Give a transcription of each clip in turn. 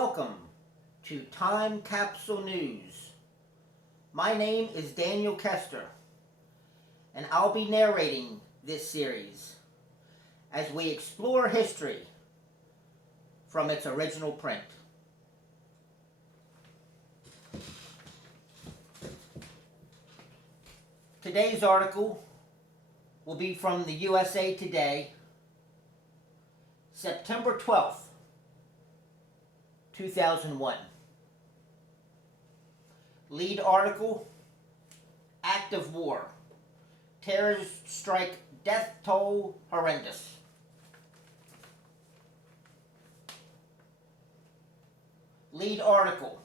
Welcome to Time Capsule News. My name is Daniel Kester, and I'll be narrating this series as we explore history from its original print. Today's article will be from the USA Today, September 12th, 2001. Lead article, Act of War. Terrorist strike, death toll horrendous. Lead article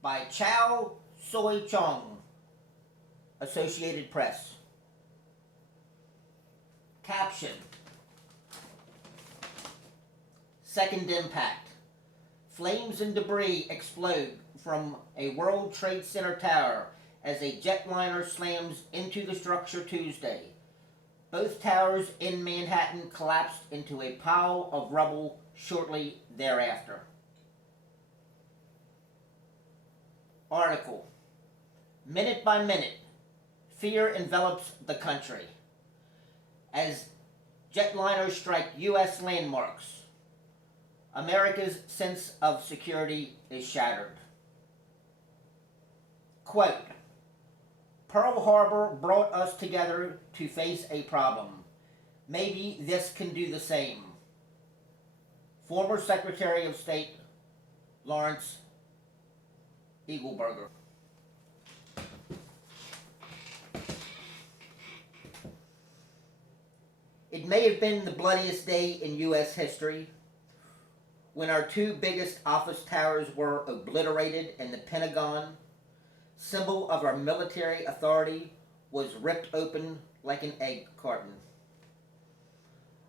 by Chow Soy Chong, Associated Press. Caption: Second impact. Flames and debris explode from a World Trade Center tower as a jetliner slams into the structure Tuesday. Both towers in Manhattan collapsed into a pile of rubble shortly thereafter. Article: Minute by minute, fear envelops the country as jetliners strike U.S. landmarks. America's sense of security is shattered. Quote: Pearl Harbor brought us together to face a problem. Maybe this can do the same. Former Secretary of State Lawrence Eagleburger. It may have been the bloodiest day in U.S. history when our two biggest office towers were obliterated and the Pentagon, symbol of our military authority, was ripped open like an egg carton.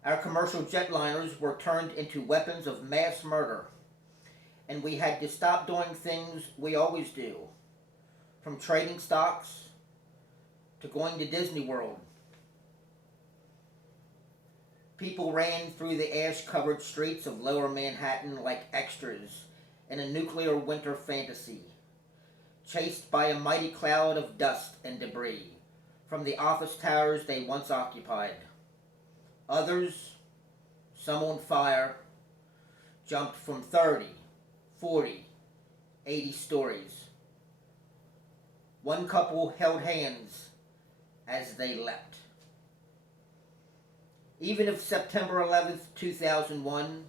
Our commercial jetliners were turned into weapons of mass murder, and we had to stop doing things we always do, from trading stocks to going to Disney World. People ran through the ash-covered streets of lower Manhattan like extras in a nuclear winter fantasy, chased by a mighty cloud of dust and debris from the office towers they once occupied. Others, some on fire, jumped from 30, 40, 80 stories. One couple held hands as they leapt. Even if September 11th, 2001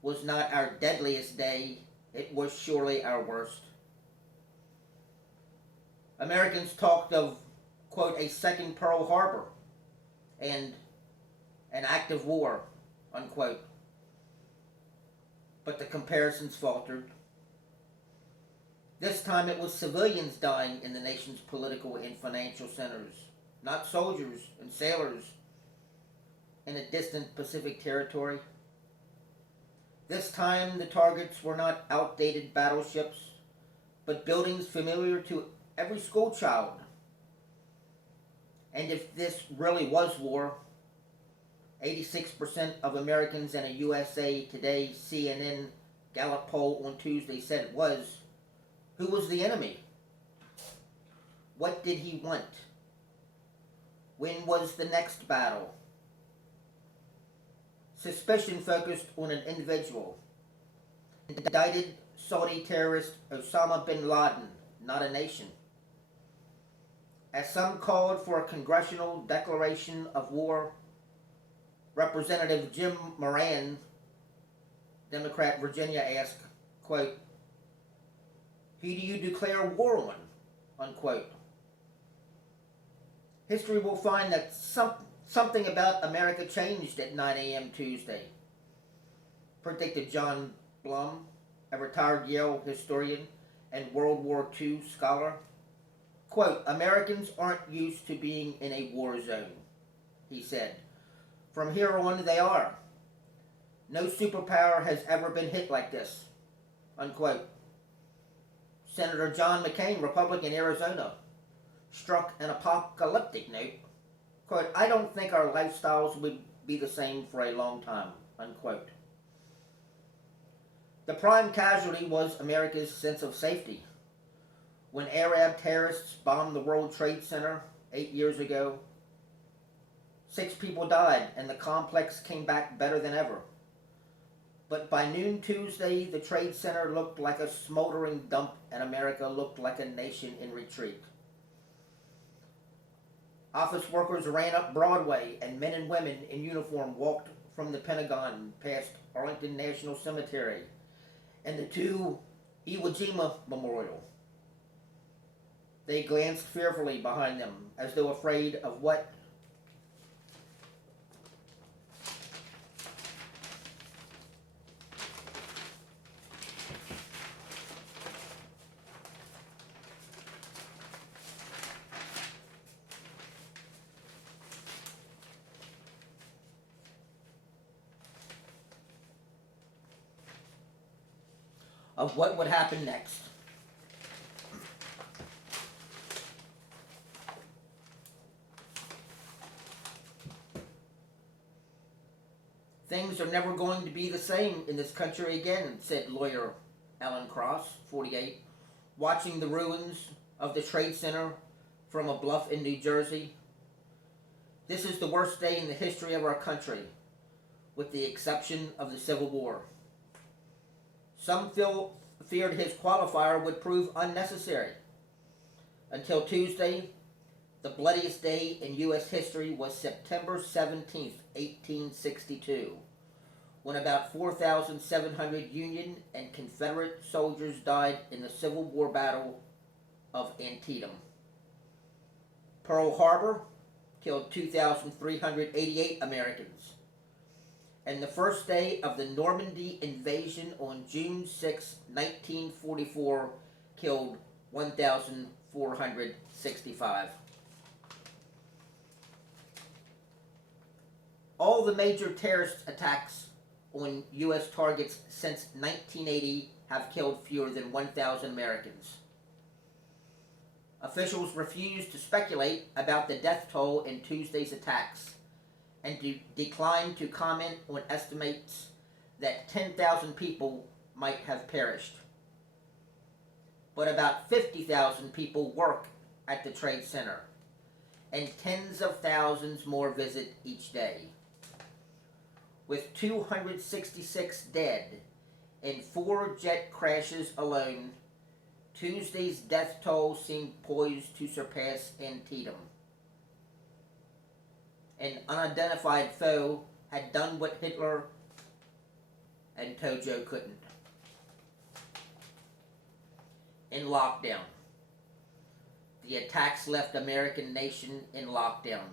was not our deadliest day, it was surely our worst. Americans talked of, quote, a second Pearl Harbor and an act of war, unquote. But the comparisons faltered. This time it was civilians dying in the nation's political and financial centers, not soldiers and sailors in a distant Pacific territory. This time the targets were not outdated battleships, but buildings familiar to every schoolchild. And if this really was war, 86% of Americans in a USA Today CNN Gallup poll on Tuesday said it was. Who was the enemy? What did he want? When was the next battle? Suspicion focused on an individual, indicted Saudi terrorist Osama bin Laden, not a nation. As some called for a congressional declaration of war, Representative Jim Moran, Democrat, Virginia, asked, quote, who do you declare war on, unquote. History will find that something about America changed at 9 a.m. Tuesday, predicted John Blum, a retired Yale historian and World War II scholar. Quote, Americans aren't used to being in a war zone, he said. From here on, they are. No superpower has ever been hit like this, unquote. Senator John McCain, Republican, Arizona, struck an apocalyptic note. Quote, I don't think our lifestyles would be the same for a long time, unquote. The prime casualty was America's sense of safety. When Arab terrorists bombed the World Trade Center 8 years ago, 6 people died and the complex came back better than ever. But by noon Tuesday, the Trade Center looked like a smoldering dump and America looked like a nation in retreat. Office workers ran up Broadway and men and women in uniform walked from the Pentagon past Arlington National Cemetery and the two Iwo Jima Memorial. They glanced fearfully behind them as though afraid of what would happen next. Things are never going to be the same in this country again, said lawyer Alan Cross, 48, watching the ruins of the Trade Center from a bluff in New Jersey. This is the worst day in the history of our country, with the exception of the Civil War. Some feared his qualifier would prove unnecessary. Until Tuesday, the bloodiest day in U.S. history was September 17, 1862, when about 4,700 Union and Confederate soldiers died in the Civil War Battle of Antietam. Pearl Harbor killed 2,388 Americans. And the first day of the Normandy invasion on June 6, 1944, killed 1,465. All the major terrorist attacks on U.S. targets since 1980 have killed fewer than 1,000 Americans. Officials refused to speculate about the death toll in Tuesday's attacks and declined to comment on estimates that 10,000 people might have perished. But about 50,000 people work at the Trade Center, and tens of thousands more visit each day. With 266 dead in 4 jet crashes alone, Tuesday's death toll seemed poised to surpass Antietam. An unidentified foe had done what Hitler and Tojo couldn't. In lockdown. The attacks left American nation in lockdown.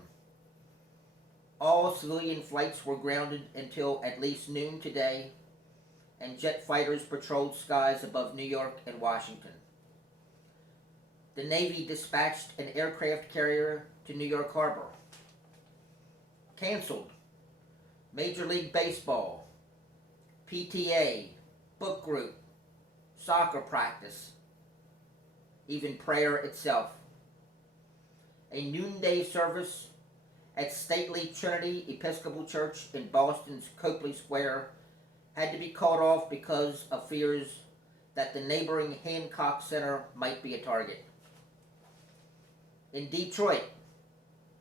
All civilian flights were grounded until at least noon today, and jet fighters patrolled skies above New York and Washington. The Navy dispatched an aircraft carrier to New York Harbor. Canceled Major League Baseball, PTA, book group, soccer practice, even prayer itself. A noonday service at stately Trinity Episcopal Church in Boston's Copley Square had to be called off because of fears that the neighboring Hancock Center might be a target. In Detroit,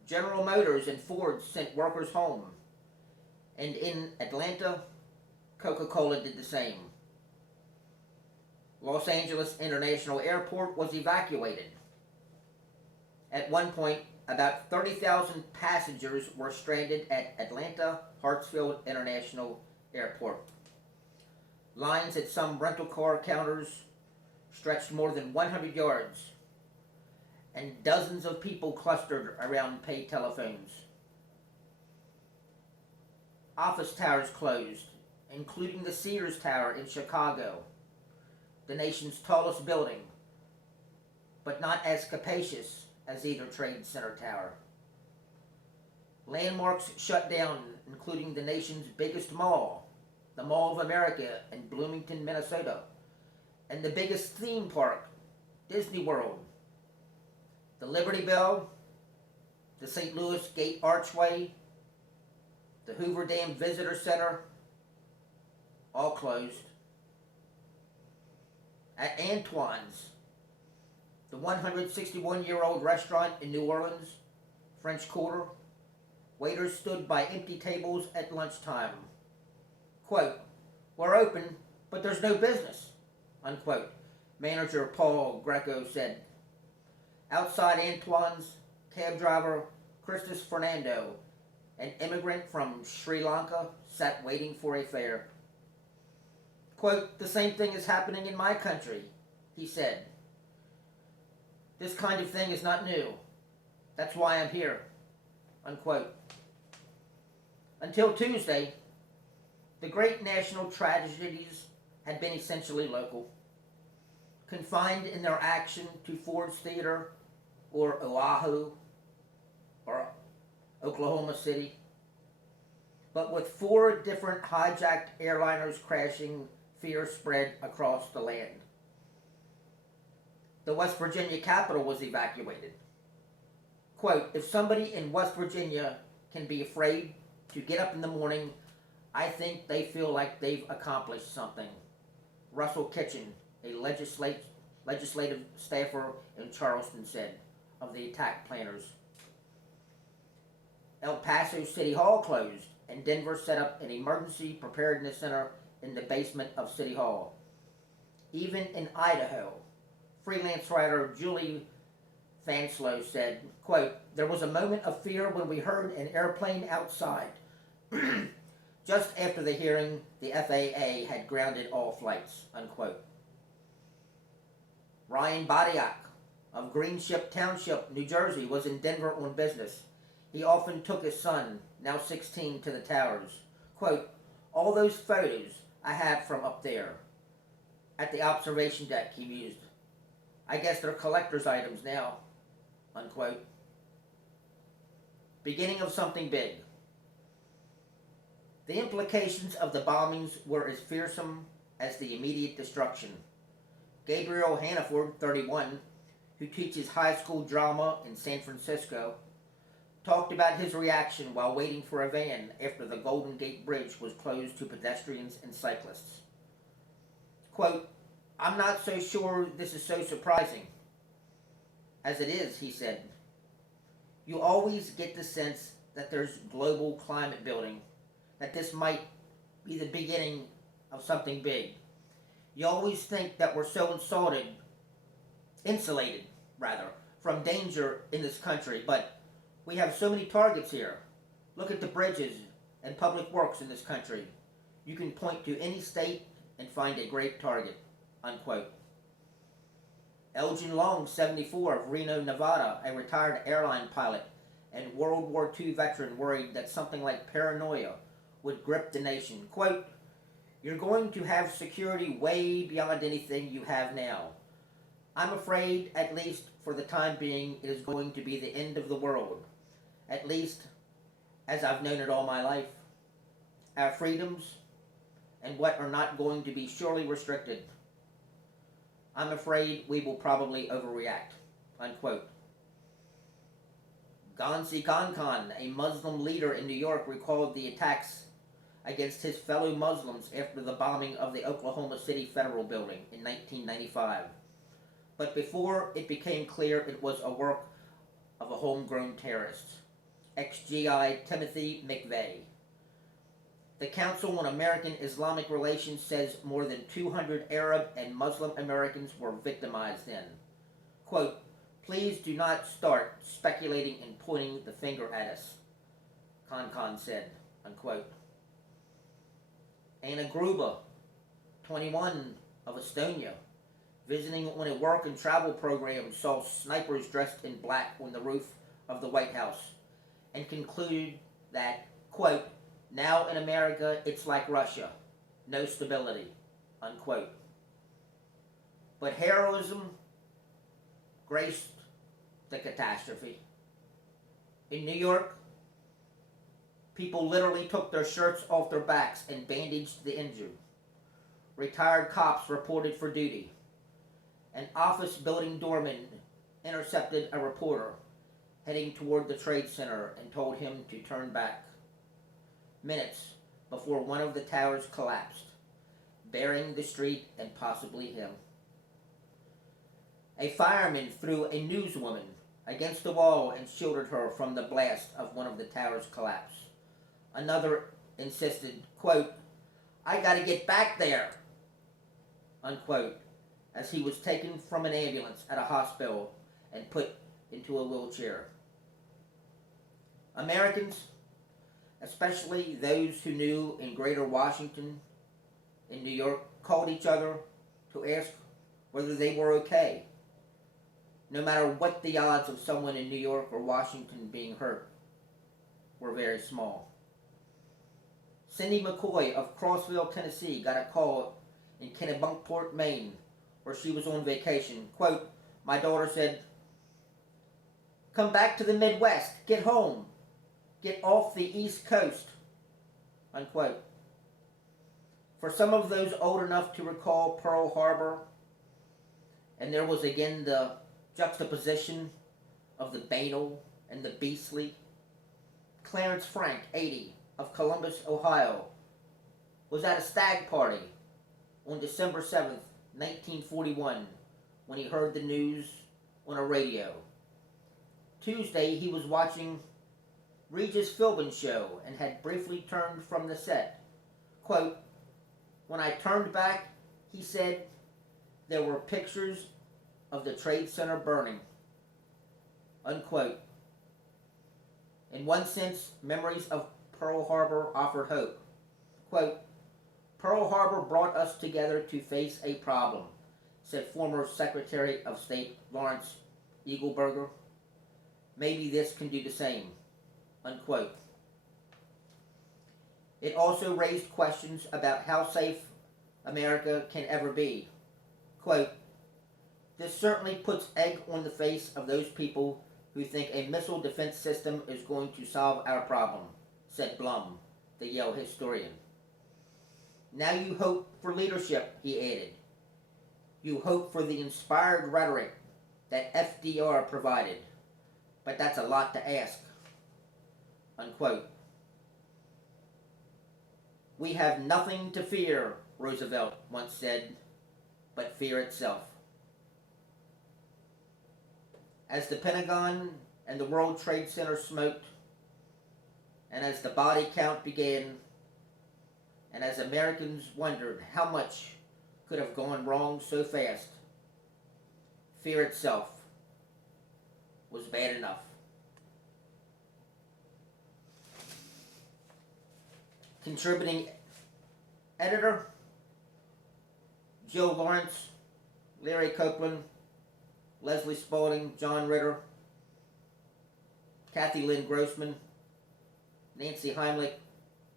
General Motors and Ford sent workers home, and in Atlanta, Coca-Cola did the same. Los Angeles International Airport was evacuated. At one point, about 30,000 passengers were stranded at Atlanta Hartsfield International Airport. Lines at some rental car counters stretched more than 100 yards, and dozens of people clustered around pay telephones. Office towers closed, including the Sears Tower in Chicago, the nation's tallest building, but not as capacious as either Trade Center tower. Landmarks shut down, including the nation's biggest mall, the Mall of America in Bloomington, Minnesota, and the biggest theme park, Disney World. The Liberty Bell, the St. Louis Gate Archway, the Hoover Dam Visitor Center, all closed. At Antoine's, the 161-year-old restaurant in New Orleans, French Quarter, waiters stood by empty tables at lunchtime. Quote, "We're open, but there's no business," unquote, manager Paul Greco said. Outside Antoine's, cab driver Christus Fernando, an immigrant from Sri Lanka, sat waiting for a fare. Quote, "The same thing is happening in my country," he said. "This kind of thing is not new. That's why I'm here," unquote. Until Tuesday, the great national tragedies had been essentially local, confined in their action to Ford's Theater or Oahu or Oklahoma City. But with 4 different hijacked airliners crashing, fear spread across the land. The West Virginia Capitol was evacuated. Quote, "If somebody in West Virginia can be afraid to get up in the morning, I think they feel like they've accomplished something," Russell Kitchen, a legislative staffer in Charleston, said of the attack planners. El Paso City Hall closed, and Denver set up an emergency preparedness center in the basement of City Hall. Even in Idaho, freelance writer Julie Fanslow said, quote, "There was a moment of fear when we heard an airplane outside." Just after the hearing, the FAA had grounded all flights, unquote. Ryan Badiak of Greenship Township, New Jersey, was in Denver on business. He often took his son, now 16, to the towers. Quote, "All those photos I have from up there at the observation deck," he mused. "I guess they're collector's items now," unquote. Beginning of something big. The implications of the bombings were as fearsome as the immediate destruction. Gabriel Hannaford, 31, who teaches high school drama in San Francisco, talked about his reaction while waiting for a van after the Golden Gate Bridge was closed to pedestrians and cyclists. Quote, "I'm not so sure this is so surprising as it is," he said. "You always get the sense that there's global climate building, that this might be the beginning of something big. You always think that we're so insulated, from danger in this country, but we have so many targets here. Look at the bridges and public works in this country. You can point to any state and find a great target," unquote. Elgin Long, 74, of Reno, Nevada, a retired airline pilot and World War II veteran, worried that something like paranoia would grip the nation. Quote, "You're going to have security way beyond anything you have now. I'm afraid, at least for the time being, it is going to be the end of the world, at least as I've known it all my life. Our freedoms and what are not going to be surely restricted. I'm afraid we will probably overreact," unquote. Ghazi Khan, a Muslim leader in New York, recalled the attacks against his fellow Muslims after the bombing of the Oklahoma City Federal Building in 1995. But before it became clear it was a work of a homegrown terrorist, ex-GI Timothy McVeigh. The Council on American Islamic Relations says more than 200 Arab and Muslim Americans were victimized then. Quote, "Please do not start speculating and pointing the finger at us," Khan said, unquote. Anna Gruba, 21, of Estonia, visiting on a work and travel program, saw snipers dressed in black on the roof of the White House and concluded that, quote, "Now in America it's like Russia, no stability," unquote. But heroism graced the catastrophe. In New York, people literally took their shirts off their backs and bandaged the injured. Retired cops reported for duty. An office building doorman intercepted a reporter heading toward the Trade Center and told him to turn back. Minutes before one of the towers collapsed, burying the street and possibly him. A fireman threw a newswoman against the wall and shielded her from the blast of one of the tower's collapse. Another insisted, quote, "I gotta get back there," unquote, as he was taken from an ambulance at a hospital and put into a wheelchair. Americans, especially those who knew in Greater Washington, in New York, called each other to ask whether they were okay. No matter what, the odds of someone in New York or Washington being hurt were very small. Cindy McCoy of Crossville, Tennessee, got a call in Kennebunkport, Maine, where she was on vacation. Quote, "My daughter said, 'Come back to the Midwest, get home, get off the East Coast,'" unquote. For some of those old enough to recall Pearl Harbor, and there was again the juxtaposition of the banal and the beastly, Clarence Frank, 80, of Columbus, Ohio, was at a stag party on December 7th, 1941, when he heard the news on a radio. Tuesday, he was watching Regis Philbin's show and had briefly turned from the set. Quote, "When I turned back," he said, "there were pictures of the Trade Center burning," unquote. In one sense, memories of Pearl Harbor offered hope. Quote, "Pearl Harbor brought us together to face a problem," said former Secretary of State Lawrence Eagleburger. "Maybe this can do the same," unquote. It also raised questions about how safe America can ever be. Quote, "This certainly puts egg on the face of those people who think a missile defense system is going to solve our problem," said Blum, the Yale historian. "Now you hope for leadership," he added. "You hope for the inspired rhetoric that FDR provided, but that's a lot to ask," unquote. "We have nothing to fear," Roosevelt once said, "but fear itself." As the Pentagon and the World Trade Center smoked, and as the body count began, and as Americans wondered how much could have gone wrong so fast, fear itself was bad enough. Contributing editor, Jill Lawrence, Larry Copeland, Leslie Spaulding, John Ritter, Kathy Lynn Grossman, Nancy Heimlich,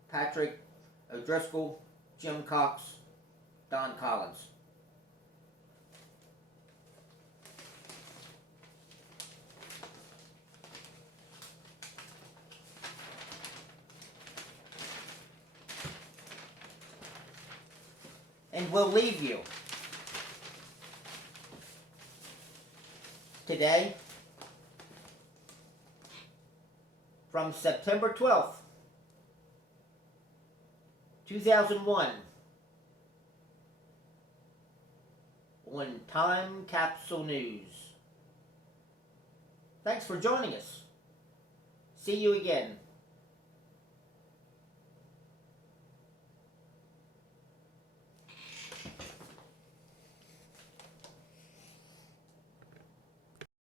Patrick O'Driscoll, Jim Cox, Don Collins. And we'll leave you today from September 12th, 2001 on Time Capsule News. Thanks for joining us. See you again.